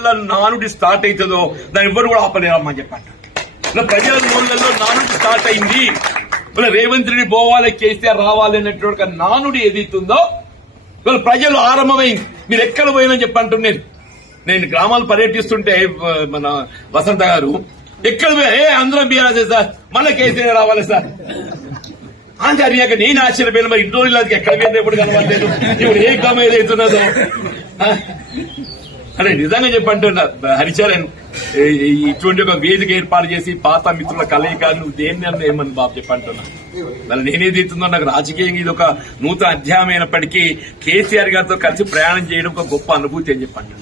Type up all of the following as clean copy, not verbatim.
నోళ్లలో నానుడి స్టార్ట్ అవుతుందో దాన్ని ఎవ్వరు కూడా ఆపలేరమ్మని చెప్పండి. ఇలా ప్రజల నోళ్లలో నానుడి స్టార్ట్ అయింది, ఇలా రేవంత్ రెడ్డి పోవాలి, కేసీఆర్ రావాలి అన్నటువంటి నానుడి ఏదైతుందో ఇలా ప్రజలు ఆరంభమైంది. మీరు ఎక్కడ పోయినని చెప్పంటున్నాను. నేను గ్రామాలు పర్యటిస్తుంటే మన వసంత గారు ఎక్కడ అందరం బీఆర్ఎస్ సార్, మళ్ళీ కేసీఆర్ రావాలి సార్ అంటే అడిగాక నేను ఆశ్చర్యపోయిన. మరి ఇంట్లో ఎక్కడ పోయినా ఎప్పుడు కనబడలేదు, ఇప్పుడు ఏ గ్రామం ఏదైతున్నదో అంటే నిజంగా చెప్పంటున్నా హరిచరణ్, ఇటువంటి ఒక వేదిక ఏర్పాటు చేసి పాత మిత్రుల కలయిక నువ్వు దేన్ని అన్న ఏమని బాబు చెప్పంటున్నా. మరి నేనేదైతుందో నాకు రాజకీయంగా ఇది ఒక నూతన అధ్యాయం అయినప్పటికీ కేసీఆర్ గారితో కలిసి ప్రయాణం చేయడం ఒక గొప్ప అనుభూతి అని చెప్పండి.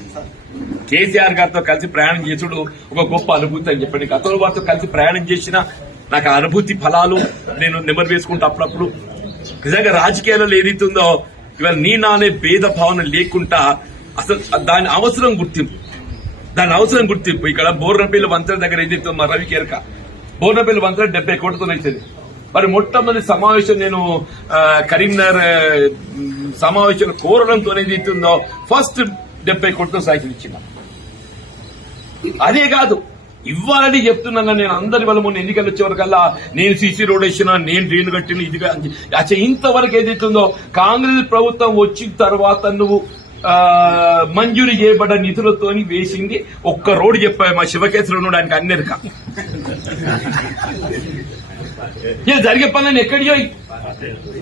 కేసీఆర్ గారితో కలిసి ప్రయాణం చేసుడు ఒక గొప్ప అనుభూతి అని చెప్పండి. గతంలో వారితో కలిసి ప్రయాణం చేసిన నాకు ఆ అనుభూతి ఫలాలు నేను నెమరు వేసుకుంటా అప్పుడప్పుడు. నిజంగా రాజకీయాలలో ఏదైతుందో ఇవాళ నీ నానే భేద భావన లేకుండా అసలు దాని అవసరం గుర్తింపు ఇక్కడ బోర్నపల్లి వంతెన దగ్గర ఏదైతే మా రవి కేరక బోర్నపల్లి వంతెన 70 కోట్లతో నచ్చింది. మరి మొట్టమొదటి సమావేశం నేను కరీంనగర్ సమావేశం కోరడంతో ఏదైతుందో ఫస్ట్ 70 కోట్లతో సైకిల్ ఇచ్చిన. అదే కాదు ఇవ్వాలని చెప్తున్నాను నేను. అందరి వల్ల మొన్న ఎన్నికలు వచ్చే వరకల్లా నేను సీసీ రోడ్ వేసినా, నేను డ్రైన్ కట్టిన, ఇదిగా అచ్చా ఇంతవరకు ఏదైతుందో కాంగ్రెస్ ప్రభుత్వం వచ్చిన తర్వాత నువ్వు మంజూరు చేయబడ్డ నిధులతో వేసింది ఒక్క రోడ్డు చెప్పా మా శివకేశ్వరం ఉండడానికి అన్నెరక జరిగే పనులను ఎక్కడియో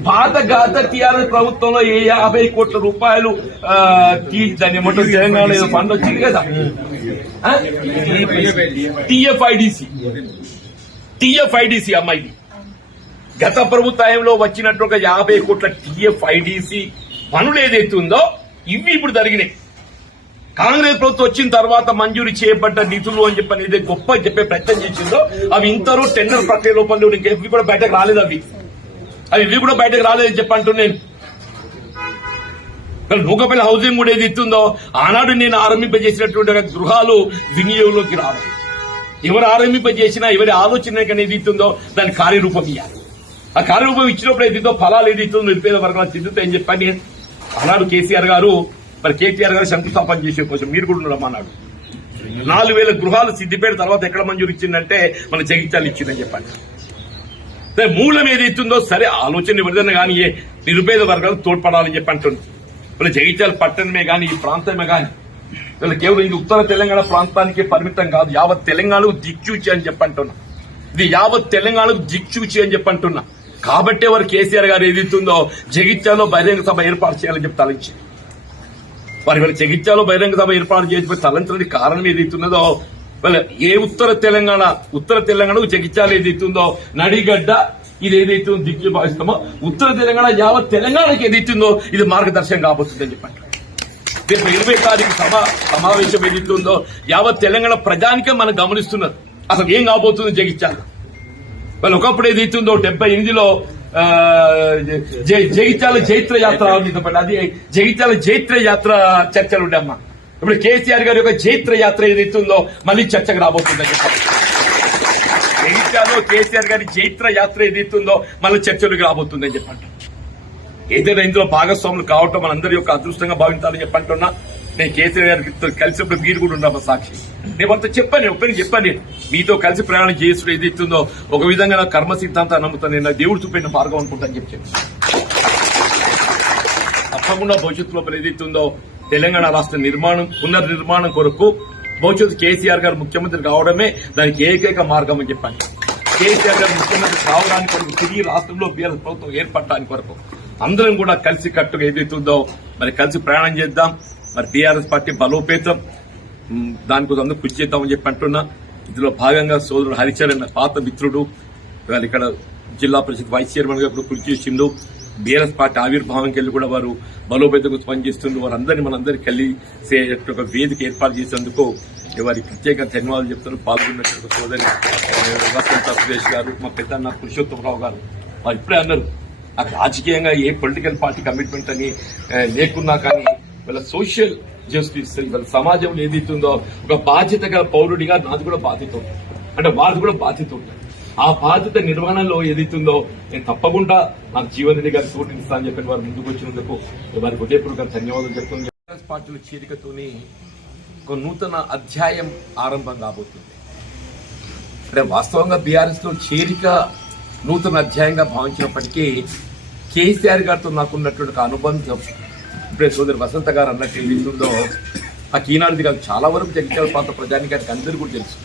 పాత గాత టీఆర్ఎస్ ప్రభుత్వంలో 50 కోట్ల రూపాయలు దాన్ని ఏమంటారు తెలంగాణ ఏదో ఫండ్ వచ్చింది కదా టీఎఫ్ఐడిసి అమ్మాయి గత ప్రభుత్వంలో వచ్చినట్టు ఒక 50 కోట్ల టీఎఫ్ఐడిసి పనులు ఏదైతుందో ఇవి ఇప్పుడు జరిగినాయి. కాంగ్రెస్ ప్రభుత్వం వచ్చిన తర్వాత మంజూరు చేయబడ్డ నిధులు అని చెప్పని ఏదైతే గొప్ప చెప్పే ప్రయత్నం చేసిందో అవి ఇంతరూ టెండర్ ప్రక్రియ లోపల ఇవి కూడా బయటకు రాలేదు. ఇవి కూడా బయటకు రాలేదని చెప్పంటున్నాను. నూకపల్లి హౌసింగ్ కూడా ఏది ఇస్తుందో ఆనాడు నేను ఆరంభింపజేసినటువంటి గృహాలు వినియోగంలోకి రావాలి. ఎవరు ఆరంభింపజేసినా ఎవరి ఆలోచన ఏది ఇస్తుందో దాని కార్యరూపం ఇవ్వాలి. ఆ కార్యరూపం ఇచ్చినప్పుడు ఏదితో ఫలాలు ఏది ఇస్తుందో నిరుపేద వర్గాలు చెందుతాయని చెప్పని ఆనాడు కేసీఆర్ గారు మరి కేటీఆర్ గారు శంకుస్థాపన చేసే కోసం మీరు కూడా ఉన్నారమ్మన్నాడు. 4000 గృహాలు సిద్దిపేట తర్వాత ఎక్కడ మంజూరు ఇచ్చిందంటే మన జగిత్యాలు ఇచ్చిందని చెప్పండి. మూలం ఏదైతుందో సరే ఆలోచన ఎవరిదన్నా కానీ నిరుపేద వర్గాలు తోడ్పడాలని చెప్పి అంటుంది. వీళ్ళ జగిత్యాల పట్టణమే కానీ ఈ ప్రాంతమే కానీ వీళ్ళ కేవలం ఇది ఉత్తర తెలంగాణ ప్రాంతానికి పరిమితం కాదు, యావత్ తెలంగాణకు దిక్చూచి అని చెప్పంటున్నా. ఇది యావత్ తెలంగాణకు దిక్చూచి అని చెప్పంటున్నా. కాబట్టే వారు కేసీఆర్ గారు ఏదైతుందో జగిత్యాలో బహిరంగ సభ ఏర్పాటు చేయాలని చెప్పి తలంచి వారి వీళ్ళ జగిత్యాలో బహిరంగ సభ ఏర్పాటు చేసి తలంచడానికి కారణం ఏదైతున్నదో వీళ్ళ ఏ ఉత్తర తెలంగాణకు జగిత్యాలు ఏదైతుందో నడిగడ్డ ఇది ఏదైతుందో దిక్కు భావిస్తామో ఉత్తర తెలంగాణ యావత్ తెలంగాణకి ఏదైతుందో ఇది మార్గదర్శనం కాబోతుందని చెప్పండి. రేపు 20 తారీఖు సమావేశం ఏదైతుందో యావత్ తెలంగాణ ప్రజానికే మనం గమనిస్తున్నారు అసలు ఏం కాబోతుంది జగిత్యాల. వాళ్ళు ఒకప్పుడు ఏదైతుందో 78లో జగిత్యాల జైత్ర యాత్ర అది జగిత్యాల జైత్ర యాత్ర చర్చలు ఉండమ్మా. ఇప్పుడు కేసీఆర్ గారి యొక్క జైత్ర యాత్ర ఏదైతుందో మళ్ళీ చర్చకు రాబోతుందని చెప్పాలి. జగిత్యాలలో కేసీఆర్ గారి జైత్ర యాత్ర ఏదైతుందో మళ్ళీ చర్చలకు రాబోతుందని చెప్పండి. ఏదైనా ఇందులో భాగస్వాములు కావటం మనందరి యొక్క అదృష్టంగా భావించాలని చెప్పంటున్నా. నేను కేసీఆర్ గారికి కలిసినప్పుడు మీరు కూడా ఉన్నామా సాక్షి. నేను అంత చెప్పాను మీతో కలిసి ప్రయాణం చేసుడు ఏదైతుందో ఒక విధంగా నా కర్మ సిద్ధాంతాన్ని నమ్ముతాను, నేను దేవుడు చూపిన మార్గం అనుకుంటాను చెప్పి తప్పకుండా భవిష్యత్తు లోపల ఏదైతుందో తెలంగాణ రాష్ట్ర పునర్నిర్మాణం కొరకు భవిష్యత్తు కేసీఆర్ గారు ముఖ్యమంత్రి కావడమే దానికి ఏకైక మార్గం అని చెప్పండి. కేసీఆర్ గారు ముఖ్యమంత్రి కావడానికి కొరకు తిరిగి రాష్ట్రంలో బీఆర్ఎస్ ప్రభుత్వం ఏర్పడటానికి కొరకు అందరం కూడా కలిసి కట్టుగా ఏదైతుందో మరి కలిసి ప్రయాణం చేద్దాం. మరి బీఆర్ఎస్ పార్టీ బలోపేతం దానికోసం అందరూ కృషి చేద్దామని చెప్పి అంటున్నా. ఇందులో భాగంగా సోదరుడు హరిచరణ్ పాత మిత్రుడు ఇవాళ ఇక్కడ జిల్లా పరిషత్ వైస్ చైర్మన్ గా కూడా కృషి చేసిండు. బీఆర్ఎస్ పార్టీ ఆవిర్భావంకి వెళ్ళి కూడా వారు బలోపేతంగా పనిచేస్తుండ్రు. వారందరినీ మనందరికీ కలిసే ఒక వేదిక ఏర్పాటు చేసేందుకు వారికి ప్రత్యేక ధన్యవాదాలు చెప్తారు. పాల్గొన్నట్టు సోదరి వసంత సురేష్ గారు, మా పెద్దన్న పురుషోత్తమరావు గారు వారు ఇప్పుడే అన్నారు రాజకీయంగా ఏ పొలిటికల్ పార్టీ కమిట్మెంట్ అని లేకున్నా కానీ వీళ్ళ సోషల్ జస్టిస్ వీళ్ళ సమాజంలో ఏదైతుందో ఒక బాధ్యత గల పౌరుడిగా నాది కూడా బాధ్యత ఉంటుంది, అంటే వారిది కూడా బాధ్యత ఉంటుంది. ఆ బాధ్యత నిర్వహణలో ఏదైతుందో నేను తప్పకుండా నాకు జీవన్ రెడ్డి గారి సూచన అని చెప్పిన వారు ముందుకు వచ్చినందుకు వారికి ఉదయపూర్వక ధన్యవాదాలు చెప్తుంది. కాంగ్రెస్ పార్టీల చేరికతోని ఒక నూతన అధ్యాయం ఆరంభం కాబోతుంది. అంటే వాస్తవంగా బీఆర్ఎస్ లో చేరిక నూతన అధ్యాయంగా భావించినప్పటికీ కేసీఆర్ గారితో నాకున్నటువంటి ఒక అనుబంధం ఇప్పుడే సోదరి వసంత గారు అన్నట్టు ఏదైతుందో ఆ ఈనాడుది కాదు, చాలా వరకు జగిత్యాల ప్రాంత ప్రజానికానికి అందరూ కూడా తెలుసు.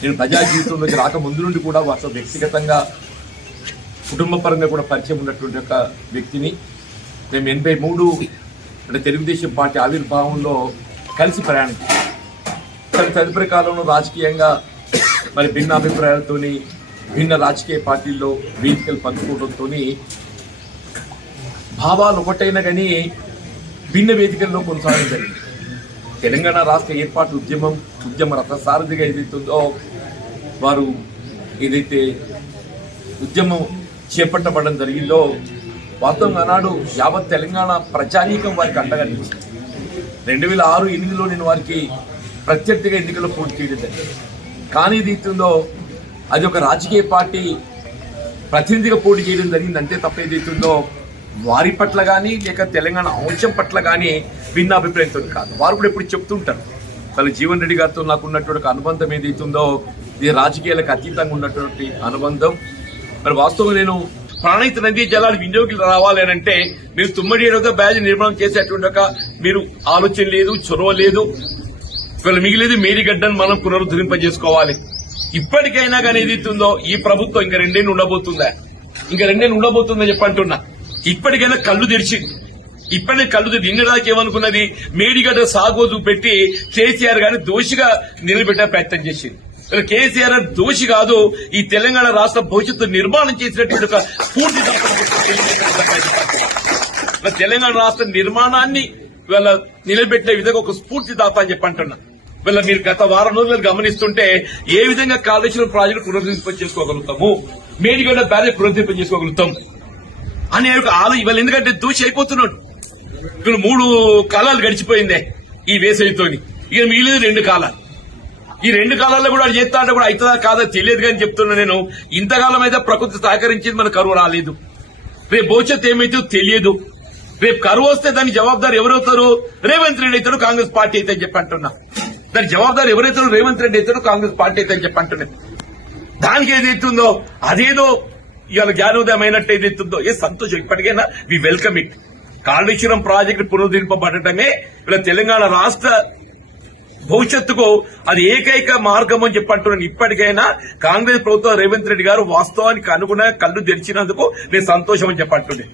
నేను ప్రజా జీవితంలోకి రాకముందు నుండి కూడా వారితో వ్యక్తిగతంగా కుటుంబ పరంగా కూడా పరిచయం ఉన్నటువంటి ఒక వ్యక్తిని. మేము 83 అంటే తెలుగుదేశం పార్టీ ఆవిర్భావంలో కలిసి ప్రయాణించాం. కానీ తదుపరి కాలంలో రాజకీయంగా మరి భిన్న అభిప్రాయాలతోని భిన్న రాజకీయ పార్టీల్లో వేదికలు పంచుకోవడంతో భావాలు ఒకటైనా కానీ భిన్న వేదికల్లో కొనసాగడం జరిగింది. తెలంగాణ రాష్ట్ర ఏర్పాటు ఉద్యమ రథసారథిగా ఏదైతుందో వారు ఏదైతే ఉద్యమం చేపట్టబడడం జరిగిందో వాస్తవంగా ఆనాడు యావత్ తెలంగాణ ప్రజానీకం వారికి అండగా నిలిచింది. 2006-8లో నేను వారికి ప్రత్యర్థిగా ఎన్నికల్లో పోటీ చేయడం జరిగింది. కానీ ఏదైతుందో అది ఒక రాజకీయ పార్టీ ప్రతినిధిగా పోటీ చేయడం జరిగింది అంతే తప్ప ఏదైతుందో వారి పట్ల కానీ లేక తెలంగాణ అంశం పట్ల కానీ భిన్న అభిప్రాయంతో కాదు. వారు కూడా ఎప్పుడు చెప్తుంటారు వాళ్ళ జీవన్ రెడ్డి గారితో నాకు ఉన్నటువంటి అనుబంధం ఏదైతుందో ఇది రాజకీయాలకు అతీతంగా ఉన్నటువంటి అనుబంధం. మరి వాస్తవంగా నేను ప్రాణహిత నదీ జలాలు వినియోగులు రావాలి అని అంటే మీరు తుమ్మడి ఏడో బ్యాజ్ నిర్మాణం చేసేటువంటి ఒక మీరు ఆలోచన లేదు, చొరవ లేదు. ఇవాళ మిగిలేదు మేడిగడ్డను మనం పునరుద్ధరింపజేసుకోవాలి. ఇప్పటికైనా కానీ ఏదైతుందో ఈ ప్రభుత్వం ఇంకా 2 ఏళ్ళు ఉండబోతుందా, ఇంకా 2 ఏళ్ళు ఉండబోతుందని చెప్పంటున్నా. ఇప్పటికైనా కళ్ళు తెరిచింది. ఇప్పటికే కళ్ళు తెరిచి ఇన్నదాకా ఏమనుకున్నది మేడిగడ్డ సాగోజు పెట్టి కేసీఆర్ గారిని దోషిగా నిలబెట్టే ప్రయత్నం చేసింది. కేసీఆర్ దోషి కాదు, ఈ తెలంగాణ రాష్ట్ర భవిష్యత్తు నిర్మాణం చేసినటువంటి ఒక స్ఫూర్తి తెలంగాణ రాష్ట్ర నిర్మాణాన్ని వీళ్ళ నిలబెట్టే విధంగా ఒక స్ఫూర్తిదాత అని చెప్పంటున్నా. వీళ్ళ మీరు గత వారం రోజులు గమనిస్తుంటే ఏ విధంగా కాళేశ్వరం ప్రాజెక్టు పునరుద్ధరింప చేసుకోగలుగుతాము, మేడిగడ్డ బ్యారేజ్ పునరుద్ధరింప చేసుకోగలుగుతాం అనే ఒక ఇవాళ ఎందుకంటే దోషి అయిపోతున్నాడు. ఇక్కడ 3 కాలాలు గడిచిపోయిందే ఈ వేసవితోని, ఇక మిగిలింది 2 కాలాలు. ఈ 2 కాలాల్లో కూడా చేస్తా అంటే కూడా అవుతుందా కాదా తెలియదు కానీ చెప్తున్నా నేను. ఇంతకాలం అయితే ప్రకృతి సహకరించింది, మన కరువు రాలేదు. రేపు భవిష్యత్తు ఏమైతే తెలియదు. రేపు కరువు వస్తే దానికి జవాబుదారు ఎవరవుతారు? రేవంత్ రెడ్డి అవుతాడు, కాంగ్రెస్ పార్టీ అయితే అని చెప్పంటున్నా. దానికి జవాబుదారు ఎవరైతారో రేవంత్ రెడ్డి అవుతాడు, కాంగ్రెస్ పార్టీ అయితే అని చెప్పంటున్నా. దానికి ఏదైతుందో అదేదో ఇవాళ జ్ఞానోదయం అయినట్టు ఏదైతుందో ఏ సంతోషం. ఇప్పటికైనా we welcome it. Kaleshwaram project పునరుద్ధరింపబడటమే ఇలా తెలంగాణ రాష్ట్ర భవిష్యత్తుకు అది ఏకైక మార్గం అని చెప్పంటున్నాను. ఇప్పటికైనా కాంగ్రెస్ ప్రభుత్వం రేవంత్ రెడ్డి గారు వాస్తవానికి అనుగుణంగా కళ్ళు తెరిచినందుకు నేను సంతోషం అని చెప్పంటున్నాను.